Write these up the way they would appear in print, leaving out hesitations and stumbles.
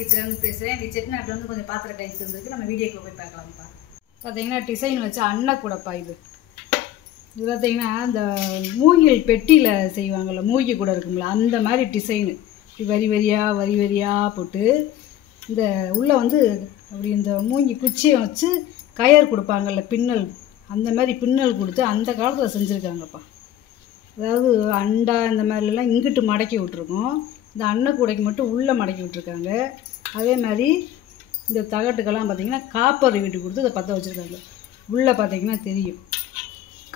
கிச்சன்லேருந்து பேசுகிறேன். இன்றைக்கி செட்டிநாட்டில் வந்து கொஞ்சம் பாத்திரம் கைக்கு வந்துருக்கு. நம்ம வீடியோக்கு போய் பார்க்கலாம்ப்பா. பார்த்தீங்கன்னா டிசைன் வச்சு அன்னக்கூடப்பா இது. இது பார்த்தீங்கன்னா இந்த மூங்கில் பெட்டியில் செய்வாங்கள்ல, மூங்கி கூட இருக்குங்களா, அந்த மாதிரி டிசைனு. வரி வரியாக போட்டு இந்த உள்ளே வந்து அப்படி இந்த மூங்கி குச்சியை வச்சு கயர் கொடுப்பாங்கள்ல, பின்னல், அந்த மாதிரி பின்னல் கொடுத்து அந்த காலத்தில் செஞ்சுருக்காங்கப்பா. அதாவது அண்டா இந்த மாதிரிலாம் இங்கிட்டு மடக்கி விட்ருக்கோம், இந்த அன்னக்கூடைக்கு மட்டும் உள்ளே மடக்கி விட்ருக்காங்க. அதே மாதிரி இந்த தகட்டுக்கெல்லாம் பார்த்திங்கன்னா காப்பர் வீட்டு கொடுத்து இதை பற்ற வச்சுருக்காங்க. உள்ளே பார்த்திங்கன்னா தெரியும்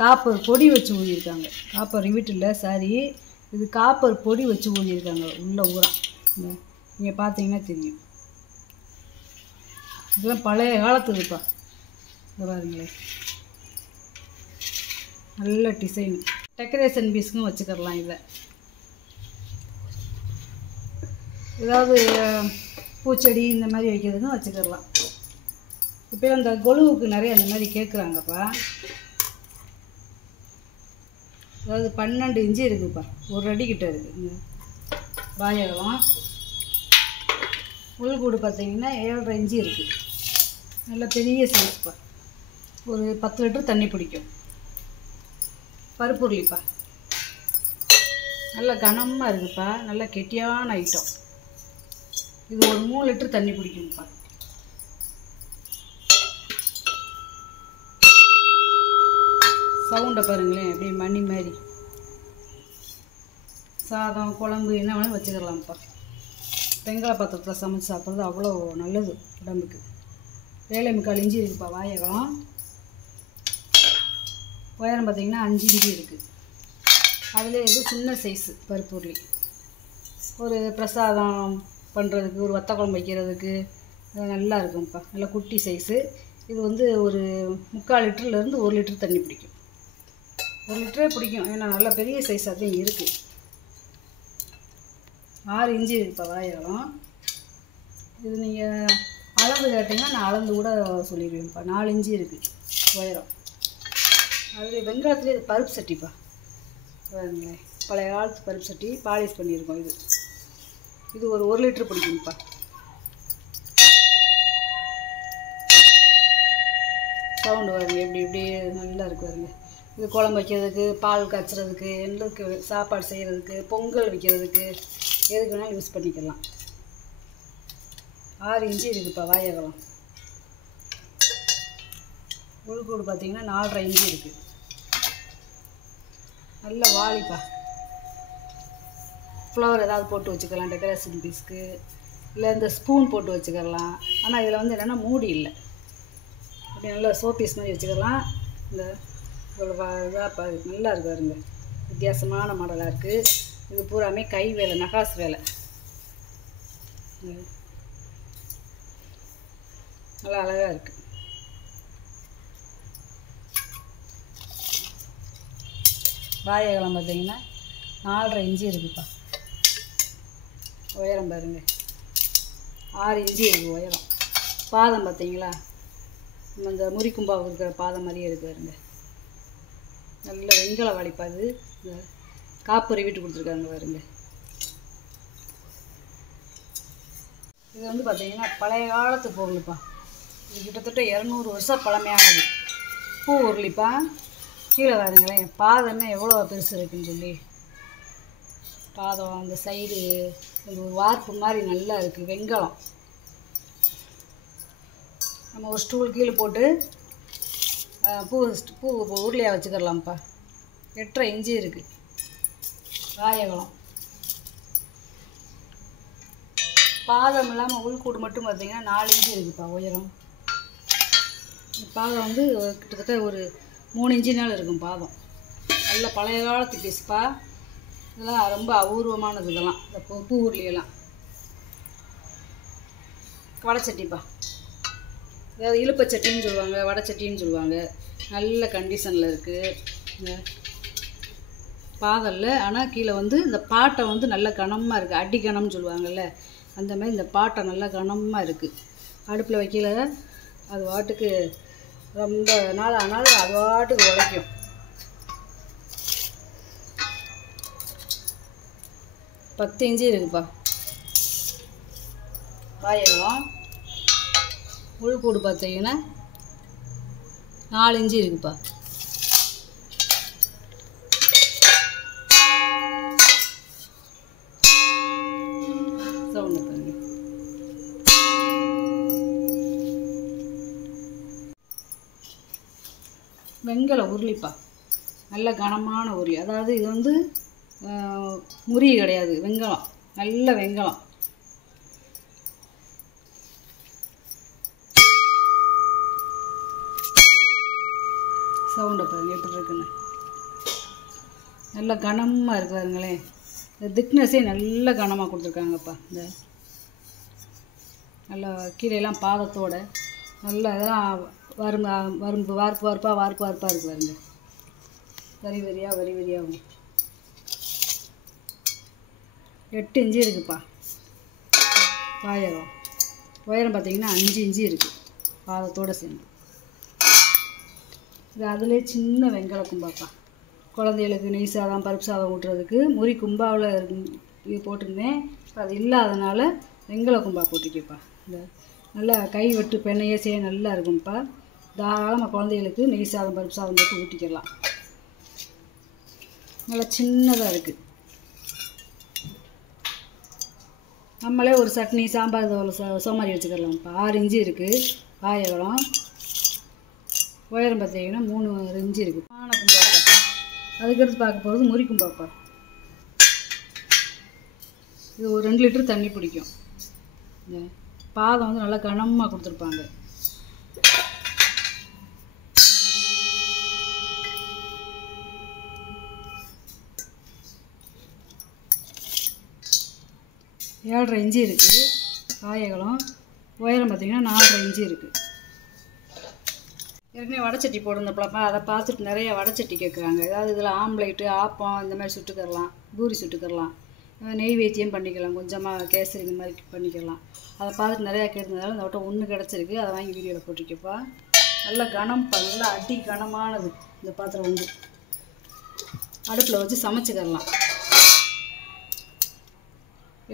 காப்பர் பொடி வச்சு ஊதியிருக்காங்க. காப்பர் வீட்டில் சாரி, இது காப்பர் பொடி வச்சு ஊதியிருக்காங்க உள்ளே ஊரா. நீங்கள் பார்த்தீங்கன்னா தெரியும். இதெல்லாம் பழைய காலத்துக்குப்பா. இந்த பாருங்களேன், நல்ல டிசைன். டெக்கரேஷன் பீஸுக்கும் வச்சுக்கிடலாம். இதை ஏதாவது பூச்செடி இந்த மாதிரி வைக்கிறதுக்கும் வச்சுக்கிடலாம். இப்போ அந்த கொலுவுக்கு நிறைய அந்த மாதிரி கேட்குறாங்கப்பா. அதாவது 12 இன்ச்சு இருக்குதுப்பா, 1 அடி கிட்ட இருக்குது. வாயகம் உள்கூடு பார்த்தீங்கன்னா 7.5 இன்ச்சு இருக்குது. நல்ல பெரிய சைஸ்ப்பா. ஒரு 10 லிட்டர் தண்ணி பிடிக்கும். பருப்புருளிப்பா, நல்ல கனமாக இருக்குதுப்பா, நல்ல கெட்டியான ஐட்டம். இது ஒரு 3 லிட்டர் தண்ணி பிடிக்கும்ப்பா. சவுண்டை பாருங்களேன், அப்படியே மணி மாதிரி. சாதம் குழம்பு என்ன வேணாலும் வச்சுக்கலாம்ப்பா. வெங்காய பாத்திரத்தில் சமைச்சு சாப்பிட்றது அவ்வளோ நல்லது உடம்புக்கு. 7.25 இன்ச்சு இருக்குதுப்பா வாயகம். உயரம் பார்த்திங்கன்னா 5 இன்ச்சு இருக்குது. அதில் இது சின்ன சைஸு பருப்புருளி. ஒரு பிரசாதம் பண்ணுறதுக்கு, ஒரு வத்த குழம்பு வைக்கிறதுக்கு நல்லா இருக்கும்ப்பா. நல்லா குட்டி சைஸு. இது வந்து ஒரு 3/4 லிட்டர்லேருந்து 1 லிட்டர் தண்ணி பிடிக்கும். 1 லிட்டரே பிடிக்கும், ஏன்னா நல்லா பெரிய சைஸாக தான் இருக்குது. 6 இன்ச்சு இருக்குப்பா வாயகம். இது நீங்கள் அளந்து கேட்டிங்கன்னா நான் அளந்து கூட சொல்லிடுவேன்ப்பா. 4 இன்ச்சு இருக்குது உயரம். அது வெங்காயத்துலேயே இது பருப்பு சட்டிப்பா. பாருங்களேன், பழைய காலத்து பருப்பு சட்டி, பாலிஷ் பண்ணியிருக்கோம். இது ஒரு 1 லிட்டர் பிடிக்கும்ப்பா. சவுண்டு பாருங்க, எப்படி நல்லா இருக்கு பாருங்க. இது குழம்பு வைக்கிறதுக்கு, பால் காய்ச்சறதுக்கு, எங்களுக்கு சாப்பாடு செய்கிறதுக்கு, பொங்கல் வைக்கிறதுக்கு, எதுக்கு வேணாலும் யூஸ் பண்ணிக்கலாம். 6 இன்ச்சு இருக்குதுப்பா வாயகம். உள்கூடு பார்த்திங்கன்னா 4.5 இன்ச்சு இருக்குது. நல்ல வாளிப்பா. ஃப்ளவர் ஏதாவது போட்டு வச்சுக்கலாம் டெக்கரேஷன் பீஸ்க்கு, இல்லை இந்த ஸ்பூன் போட்டு வச்சுக்கலாம். ஆனால் இதில் வந்து என்னென்னா மூடி இல்லை, அப்படி நல்லா சோப்பீஸ் மாதிரி வச்சுக்கலாம். இந்த இவ்வளோ இதாக நல்லா இருக்கு பாருங்க, வித்தியாசமான மாடலாக இருக்குது. இது பூராமே கை வேலை, நகாஸ் வேலை. நல்லா அழகாக இருக்குது. வாயகம் பார்த்தீங்கன்னா 4.5 இன்ச்சு இருக்குதுப்பா. உயரம் பாருங்க, 6 இன்ச்சு இருக்குது உயரம். பாதம் பார்த்தீங்களா, நம்ம இந்த முறிக்கும்பாவுக்கு இருக்கிற பாதம் மாதிரியே இருக்குது பாருங்க. நல்ல வெண்கல வாளிப்பா. இது இந்த காப்பரி வீட்டு கொடுத்துருக்காங்க பாருங்க. இது வந்து பார்த்தீங்கன்னா பழைய காலத்து பொருள்ப்பா. இது கிட்டத்தட்ட 200 வருஷம் பழமையானது. பூ உருளிப்பா. கீழே பாருங்களேன், பாதமே எவ்வளோ பெருசு இருக்குன்னு சொல்லி. பாதம் அந்த சைடு ஒரு வார்ப்பு மாதிரி நல்லா இருக்குது. வெண்கலம். நம்ம ஒரு ஸ்டூல் கீழே போட்டு பூ உருளையாக வச்சுக்கலாம்ப்பா. 8.5 இன்ச்சு இருக்குது வாயகம். பாதம் இல்லாமல் உள்கூடு மட்டும் பார்த்திங்கன்னா 4 இன்ச்சு இருக்குதுப்பா உயரம். பாதம் வந்து கிட்டத்தட்ட ஒரு 3 இன்ச்சுனாலும் இருக்கும் பாதம். நல்ல பழைய காலத்து பீஸ்ப்பா. இதெல்லாம் ரொம்ப அபூர்வமானது. இதெல்லாம் இந்த பூ உருளியெல்லாம். வடைச்சட்டிப்பா, அதாவது இழுப்பச்சட்டின்னு சொல்லுவாங்க, வடைச்சட்டின்னு சொல்லுவாங்க. நல்ல கண்டிஷனில் இருக்குது பாதல்ல. ஆனால் கீழே வந்து இந்த பாட்டை வந்து நல்ல கனமாக இருக்குது. அடி கனம்னு சொல்லுவாங்கள்ல, அந்த மாதிரி இந்த பாட்டை நல்லா கனமாக இருக்குது. அடுப்பில் வைக்கல, அது வாட்டுக்கு ரொம்ப நாள் ஆனாலும் அது வாட்டுக்கு உழைக்கும். 10 இன்ச்சு இருக்குப்பா. பாயகம் உள்கூடு பார்த்தீங்கன்னா 4 இன்ச்சு இருக்குப்பா. சவுண்டு பாருங்க. வெங்கல உருளிப்பா, நல்ல கனமான உருளி. அதாவது இது வந்து முறி கிடையாது, வெங்கலம், நல்ல வெங்கலம். சவுண்டை பாருங்க எப்படி இருக்குன்னு. நல்ல கனமாக இருக்கு பாருங்களேன். இந்த திக்னஸே நல்ல கனமாக கொடுத்துருக்காங்கப்பா. இந்த நல்லா கீழேலாம் பாதத்தோட நல்லா இதெல்லாம் வார்ப்பு வார்ப்பாக இருக்குது பாருங்க. வரி வரியாகும். 8 இன்ச்சு இருக்குப்பா பாயகம். உயரம் பார்த்தீங்கன்னா 5 இன்ச்சு இருக்குது பாதத்தோடு சேர்ந்து. இது அதிலே சின்ன வெங்கல கும்பாப்பா. குழந்தைகளுக்கு நெய் சாதம் பருப்பு சாதம் ஊட்டுறதுக்கு முறி கும்பாவில் இது போட்டிருந்தேன். அது இல்லாதனால வெங்கல கும்பா போட்டிருக்கேப்பா. இந்த நல்லா கை வெட்டு பெண்ணையே செய்ய நல்லா இருக்கும்ப்பா. தாராளமாக குழந்தைகளுக்கு நெய் சாதம் பருப்பு சாதம் போட்டு ஊட்டிக்கலாம். நல்லா சின்னதாக இருக்குது. நம்மளே ஒரு சட்னி சாம்பார் சோமாரி வச்சுக்கலாம்ப்பா. 6 இன்ச்சு இருக்குது பாயகம். உயரம் பார்த்தீங்கன்னா 3 இன்ச்சு இருக்குது. கும்பாப்பா. அதுக்கடுத்து பார்க்க போகிறது முறி கும்பாப்பா. இது ஒரு 2 லிட்டர் தண்ணி பிடிக்கும். பாதம் வந்து நல்லா கனமாக கொடுத்துருப்பாங்க. ஏழரை இன்ச்சு இருக்குது பாயகம். உயரம் பார்த்திங்கன்னா 4.5 இன்ச்சு இருக்குது. ஏற்கனவே வடைச்சட்டி போட்டிருந்தப்பலப்பா, அதை பார்த்துட்டு நிறைய வடைச்சட்டி கேட்குறாங்க. ஏதாவது இதில் ஆம்லேட்டு ஆப்பம் இந்த மாதிரி சுட்டுக்கரலாம், பூரி சுட்டுக்கரலாம், நெய்வேத்தியம் பண்ணிக்கலாம், கொஞ்சமாக கேசரி இந்த மாதிரி பண்ணிக்கலாம். அதை பார்த்துட்டு நிறையா கேட்டிருந்ததால இந்த வட்டம் 1 கிடச்சிருக்கு. அதை வாங்கி வீடியோவில் போட்டிருக்கப்பா. நல்லா கனம்ப்பா, நல்லா அடி கனமானது. இந்த பாத்திரம் வந்து அடுப்பில் வச்சு சமைச்சிக்கரலாம்.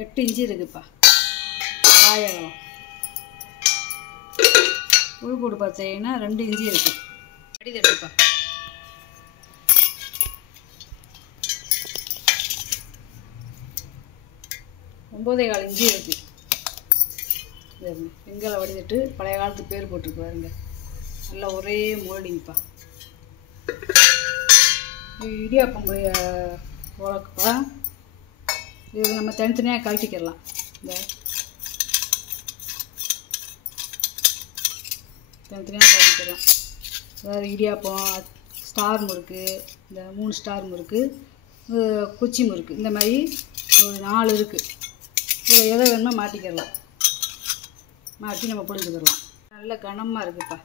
8 இன்ச்சு இருக்குப்பா பாயகம். உள்கூடு பார்த்தீங்கன்னா 2 இன்ச்சு இருக்குது. அடி தட்டுப்பா. 9.25 இன்ச்சு இருக்குது. வெங்கல வடிதட்டு பழைய காலத்து பேர் போட்டிருக்கு பாருங்க. நல்லா ஒரே மோல்டிங்ப்பா. இடியாப்பம் போய் உலக்குப்பா. இது நம்ம தனித்தனியாக கழட்டிக்கிடலாம். இந்த தனித்தனியாக கழட்டிக்கலாம். அதாவது இடியாப்பம், ஸ்டார் முறுக்கு, இந்த 3 ஸ்டார் முறுக்கு, குச்சி முறுக்கு, இந்த மாதிரி ஒரு 4 இருக்குது. இதில் எதை வேணுமோ மாட்டிக்கிடலாம். மாட்டி நம்ம பிடிச்சிக்கிடலாம். நல்ல கனமாக இருக்குப்பா.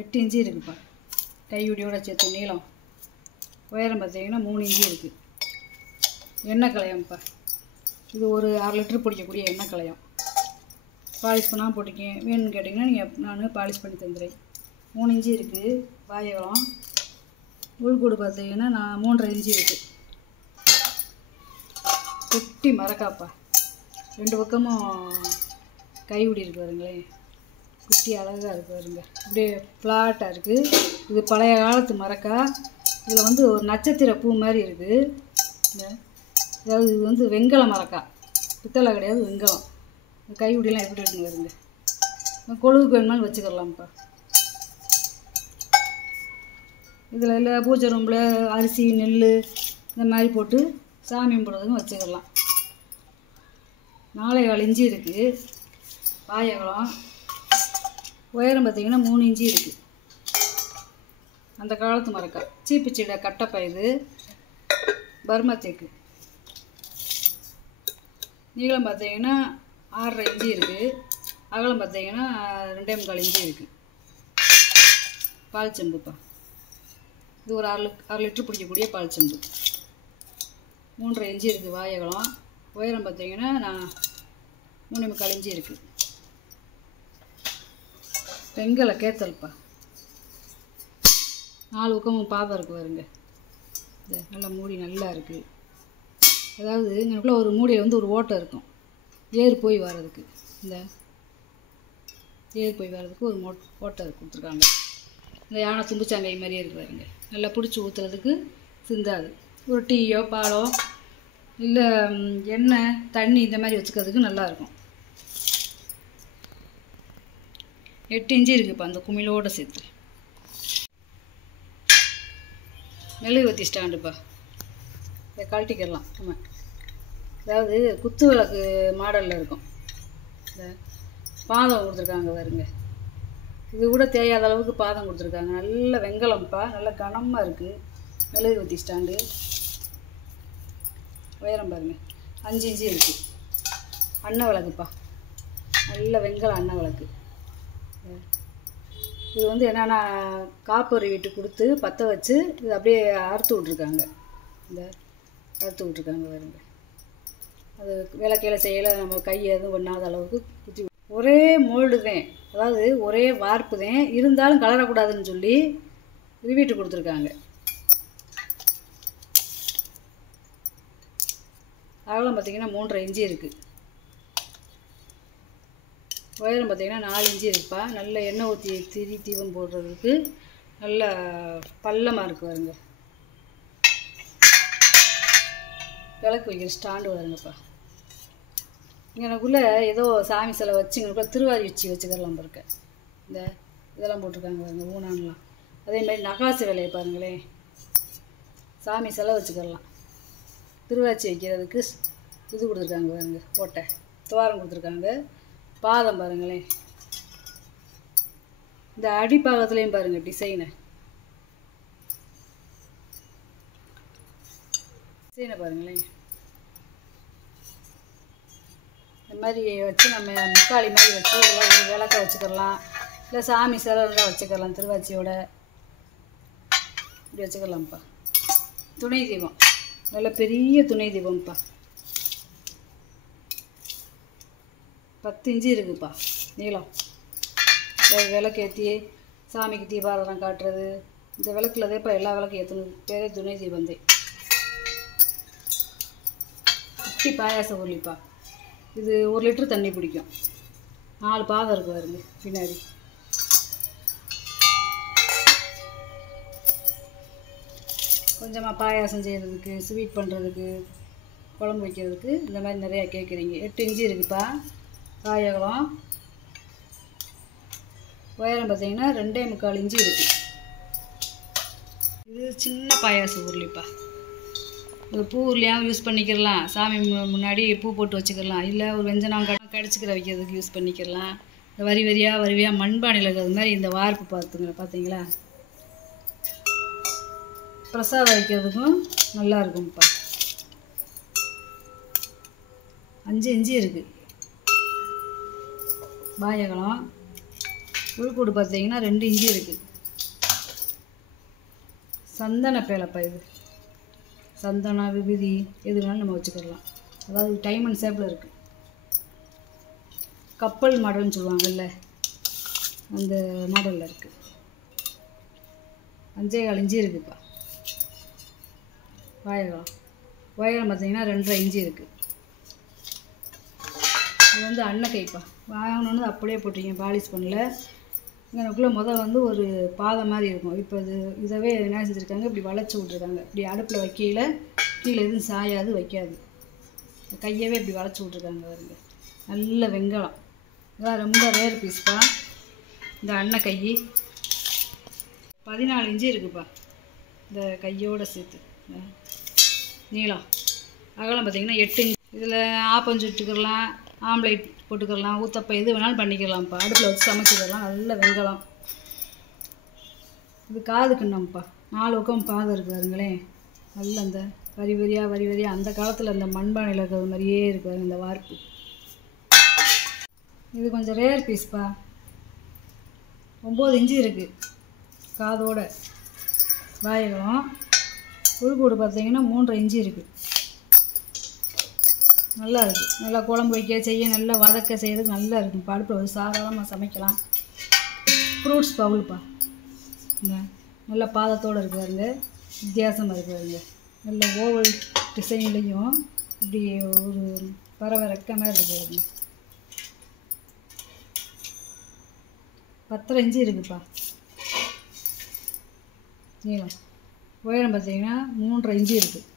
எட்டு இன்ச்சு இருக்குப்பா. கையுடியோட சேர்த்து நீளம். உயரம் பார்த்தீங்கன்னா 3 இன்ச்சு இருக்குது. எண்ணெய் கலையம்ப்பா. இது ஒரு 1/2 லிட்டர் பிடிக்கக்கூடிய எண்ணெய் கலையம். பாலிஷ் பண்ணாமல் போட்டிருக்கேன். வேணும்னு கேட்டிங்கன்னா நான் பாலிஷ் பண்ணி தந்துடுறேன். 3 இன்ச்சு இருக்குது பாயகம். உள்கூடு பார்த்தீங்கன்னா 3.5 இன்ச்சு இருக்குது. குட்டி மரக்காப்பா. 2 பக்கமும் கையுடி இருக்கு பாருங்களேன். குட்டி அழகாக இருக்குது பாருங்க. அப்படியே ஃப்ளாட்டாக இருக்குது. இது பழைய காலத்து மரக்கா. இதில் வந்து ஒரு நட்சத்திர பூ மாதிரி இருக்குது. அதாவது இது வந்து வெங்கல மரக்கா, பித்தளை கிடையாது, வெங்கலம். கையுடியெல்லாம் எப்படி இருக்குன்னு வருங்க. கொழுவுக்கு வேணுமாலும் வச்சுக்கலாம்ப்பா. இதில் இல்லை பூஜை ரூமில் அரிசி நெல் இந்த மாதிரி போட்டு சாமி கும்பிட்றதுக்கும் வச்சுக்கலாம். 4.25 இன்ச்சு இருக்குது பாயகம். உயரம் பார்த்திங்கன்னா 3 இன்ச்சு இருக்குது. அந்த காலத்து மரக்கா. சீப்புச்சீடை கட்டப்பை. இது பர்மா தேக்கு. நீளம் பார்த்தீங்கன்னா 6.5 இன்ச்சு இருக்குது. அகலம் பார்த்தீங்கன்னா 2.25 இன்ச்சு இருக்குது. பால் செம்புப்பா. இது ஒரு 1/2 லிட்டர் பிடிக்கக்கூடிய பால் செம்பு. 3.5 இன்ச்சு இருக்குது வாயகலம். உயரம் பார்த்தீங்கன்னா 3.25 இன்ச்சு இருக்குது. வெங்கல கேத்தல்ப்பா. 4 பக்கமும் பாதம் இருக்குது வருங்க. இந்த நல்லா மூடி நல்லா இருக்குது. அதாவது இங்கனக்குள்ளே ஒரு மூடியில் வந்து ஒரு ஓட்டை இருக்கும், ஏர் போய் வர்றதுக்கு. இந்த ஏர் போய் வர்றதுக்கு ஒரு ஓட்டை கொடுத்துருக்காங்க. இந்த யானை தும்புச்சாங்கை மாதிரியே இருக்கிறாருங்க. நல்லா பிடிச்சி ஊற்றுறதுக்கு சிந்தாது. ஒரு டீயோ பாலோ இல்லை எண்ணெய் தண்ணி இந்த மாதிரி வச்சுக்கிறதுக்கு நல்லாயிருக்கும். 8 இன்ச்சு இருக்குதுப்பா அந்த குமிழோடு சேர்த்து. மெழுகுவர்த்தி ஸ்டாண்டுப்பா, இதை கழட்டிக்கிடலாம் நம்ம. அதாவது குத்து விளக்கு மாடலில் இருக்கும். இந்த பாதம் கொடுத்துருக்காங்க பாருங்க, இது கூட தேயாத அளவுக்கு பாதம் கொடுத்துருக்காங்க. நல்ல வெங்கலம்ப்பா, நல்ல கனமாக இருக்குது. மெழுகுவர்த்தி ஸ்டாண்டு உயரம் பாருங்கள் 5 இன்ச்சு இருக்குது. அன்ன விளக்குப்பா, நல்ல வெங்கலம் அன்ன விளக்கு. இது வந்து என்னென்னா காப்பரி வீட்டு கொடுத்து பற்ற வச்சு இது அப்படியே அறுத்து விட்ருக்காங்க. இந்த அறுத்து விட்ருக்காங்க பாருங்க. அது விளக்கையில் செய்யலை, நம்ம கை எதுவும் பண்ணாத அளவுக்கு குத்தி. ஒரே மோல்டு தான், அதாவது ஒரே வார்ப்பு தான், இருந்தாலும் கலரக்கூடாதுன்னு சொல்லி ரிவீட்டு கொடுத்துருக்காங்க. அகலம் பார்த்திங்கன்னா 3.5 இன்ச்சு இருக்குது. உயரம் பார்த்திங்கன்னா 4 இன்ச்சு இருக்குப்பா. நல்ல எண்ணெய் ஊற்றி தீபம் போடுறதுக்கு நல்ல பள்ளமாக இருக்குது வருங்க. விளக்கு வைக்கிற ஸ்டாண்டு வருங்கப்பா. எனக்குள்ளே ஏதோ சாமி சிலை வச்சு இங்கனுக்குள்ளே திருவாரி வச்சுக்கலாம் பாருங்க. இந்த இதெல்லாம் போட்டிருக்காங்க பாருங்க, ஊனான்லாம். அதேமாதிரி நகாசு வேலையை பாருங்களேன், சாமி சிலை வச்சுக்கலாம். திருவாச்சி வைக்கிறதுக்கு இது கொடுத்துருக்காங்க பாருங்க, ஓட்டை துவாரம் கொடுத்துருக்காங்க. பாதம் பாருங்களேன், இந்த அடிப்பாகத்துலேயும் பாருங்கள் டிசைனை பாருங்களேன். இந்த மாதிரி வச்சு நம்ம முக்காளி மாதிரி வச்சு இதெல்லாம் ஒரு விளக்க வச்சுக்கலாம், இல்லை சாமி சிலை இருந்தால் வச்சுக்கலாம். திருவாச்சியோட இப்படி வச்சுக்கலாம்ப்பா. துணை தீபம், நல்ல பெரிய துணை தீபம்ப்பா. 10 இன்ச்சு இருக்குதுப்பா நீளம். விளக்கேற்றி சாமிக்கு தீபாராதனம் காட்டுறது, இந்த விளக்கில் தேப்பா எல்லா விளக்கும் ஏற்றணும். பேரே துணை தீபந்தே. குட்டி பாயாசம் உருளிப்பா. இது 1 லிட்டர் தண்ணி பிடிக்கும். 4 பாதம் இருக்குது பாருங்க பின்னாடி. கொஞ்சமாக பாயாசம் செய்கிறதுக்கு, ஸ்வீட் பண்ணுறதுக்கு, குழம்பு வைக்கிறதுக்கு இந்த மாதிரி நிறையா கேட்குறீங்க. 8 இன்ச்சு இருக்குதுப்பா பாயகலம். உயரம் பார்த்திங்கன்னா 2.25 இன்ச்சு இருக்குது. இது சின்ன பாயாசம் உருளிப்பா. இது பூ உருளியாகவும் யூஸ் பண்ணிக்கிறலாம், சாமி முன்னாடி பூ போட்டு வச்சுக்கலாம், இல்லை ஒரு வெஞ்சனம் கடிச்சிக்கிற வைக்கிறதுக்கு யூஸ் பண்ணிக்கிறலாம். இந்த வரி வரியாக மண்பானையில் இருக்கிறது மாதிரி இந்த வார்ப்பு பார்த்தீங்களா, பிரசாதம் வைக்கிறதுக்கும் நல்லா இருக்கும்ப்பா. 5 இன்ச்சு இருக்குது பாயகலம். உள்கூடு பார்த்தீங்கன்னா 2 இன்ச்சு இருக்குது. சந்தன பேலப்பா இது. சந்தனம் விபூதி எது வேணாலும் நம்ம வச்சுக்கலாம். அதாவது டைமண்ட் ஷேப்பில் இருக்குது. கப்பல் மாடல்னு சொல்லுவாங்கல்ல, அந்த மாடலில் இருக்குது. 5.25 இன்ச்சு இருக்குதுப்பா பாயகம். உயரம் பார்த்தீங்கன்னா 2.5 இன்ச்சு இருக்குது. இது வந்து அன்னக்கைப்பா. வாங்கணுன்னு அப்படியே போட்டிருக்கேன், பாலிஷ் பண்ணல. எனக்குள்ளே வந்து ஒரு பாதை மாதிரி இருக்கும். இப்போ இதவே என்ன செஞ்சுருக்காங்க, இப்படி வளைச்சி விட்ருக்காங்க. இப்படி அடுப்பில் வைக்கையில் கீழே எதுவும் சாயாது வைக்காது. கையவே இப்படி வளைச்சி விட்ருக்காங்க பாருங்க. நல்ல வெங்கலம். இதெல்லாம் ரொம்ப ரேர் பீஸ்ப்பா. இந்த அண்ணன் கை 14 இன்ச்சு இருக்குதுப்பா. இந்த கையோடு சேர்த்து நீளம். அகலம் பார்த்திங்கன்னா 8 இன்ச்சு. இதில் ஆப்பம் சுட்டுக்கலாம், ஆம்லேட் போட்டுக்கலாம், ஊத்தப்பம் எது வேணாலும் பண்ணிக்கலாம்ப்பா. அடுப்பில் வச்சு சமைச்சிக்கலாம். நல்ல வெங்கலம். இது காது கிண்ணம்ப்பா. 4 பக்கம் பாதம் இருக்குது பாருங்களேன். நல்ல அந்த வரி வரியாக அந்த காலத்தில் அந்த மண்பானையில் இருக்கிறது மாதிரியே இருக்குது இந்த வார்ப்பு. இது கொஞ்சம் ரேர் பீஸ்ப்பா. 9 இன்ச்சு இருக்குது காதோட. வாயகம் உள்கூடு பார்த்தீங்கன்னா 3.5 இன்ச்சு இருக்குது. நல்லா இருக்குது. நல்லா குழம்பு வைக்க செய்ய, நல்லா வதக்க செய்கிறதுக்கு நல்லா இருக்கும். அடுப்பில் ஒரு சாதாரணமாக சமைக்கலாம். ஃப்ரூட்ஸ் பவுலுப்பா. இந்த நல்ல பாதத்தோடு இருக்குதுங்க, வித்தியாசமாக இருக்குதுங்க. நல்ல ஓவல் டிசைன்லேயும் இப்படி ஒரு பறவை ரெக்க மாதிரி இருக்குது. 10 இன்ச்சு இருக்குதுப்பா நீளம். உயரம் பார்த்தீங்கன்னா 3.5 இன்ச்சு இருக்குது.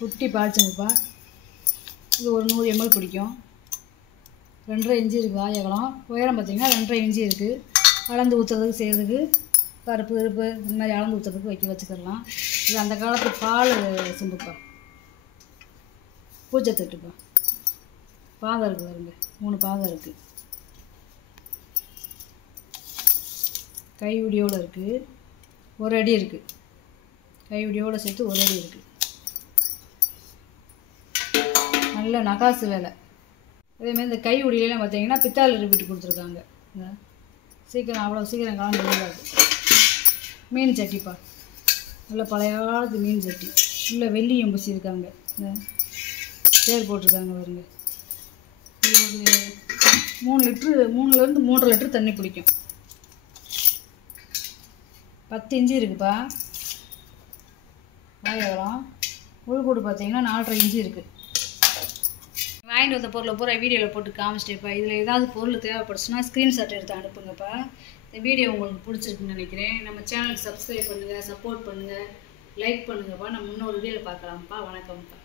குட்டி பாய்ச்சங்கப்பா. இது ஒரு 100 ml பிடிக்கும். 2.5 இன்ச்சு இருக்குது வாயகலம். உயரம் பார்த்திங்கன்னா 2.5 இன்ச்சு இருக்குது. அளந்து ஊற்றுறதுக்கு செய்கிறதுக்கு பருப்பு கருப்பு இந்த மாதிரி அளந்து ஊற்றுறதுக்கு வச்சுக்கிடலாம். இது அந்த காலத்து பால் செம்புப்பா. பூச்சத்தட்டுப்பா. பாதம் இருக்குது பாருங்க, 3 பாதம் இருக்குது. கைவிடியோடு இருக்குது. 1 அடி இருக்குது. கைவிடியோடு சேர்த்து 1 அடி இருக்குது. நல்ல நகாசு வேலை. அதேமாதிரி இந்த கை உடியெல்லாம் பார்த்தீங்கன்னா பித்தாளை ரிப்பீட் கொடுத்துருக்காங்க. சீக்கிரம் அவ்வளோ சீக்கிரம் கலந்து விடாது. மீன் சட்டிப்பா. நல்ல பழைய காலத்து மீன் சட்டி. உள்ள வெள்ளி எம்பூசி இருக்காங்க. பேர் போட்டிருக்காங்க பாருங்க. இது ஒரு 3 லிட்ரு 3லேருந்து 3.5 லிட்ரு தண்ணி பிடிக்கும். 10 இன்ச்சு இருக்குப்பா வாயகலம். உள்கூடு பார்த்தீங்கன்னா 4.5 இன்ச்சு இருக்குது. வாங்கிட்டு வந்த பொருளை பூரா வீடியோவில் போட்டு காமிச்சிட்டேப்பா. இதில் ஏதாவது பொருள் தேவைப்படுச்சுன்னா ஸ்க்ரீன்ஷாட் எடுத்து அனுப்புங்கப்பா. இந்த வீடியோ உங்களுக்கு பிடிச்சிருக்குன்னு நினைக்கிறேன். நம்ம சேனலுக்கு சப்ஸ்கிரைப் பண்ணுங்கள், சப்போர்ட் பண்ணுங்கள், லைக் பண்ணுங்கப்பா. நம்ம இன்னொரு வீடியோவில் பார்க்கலாம்ப்பா. வணக்கம்ப்பா.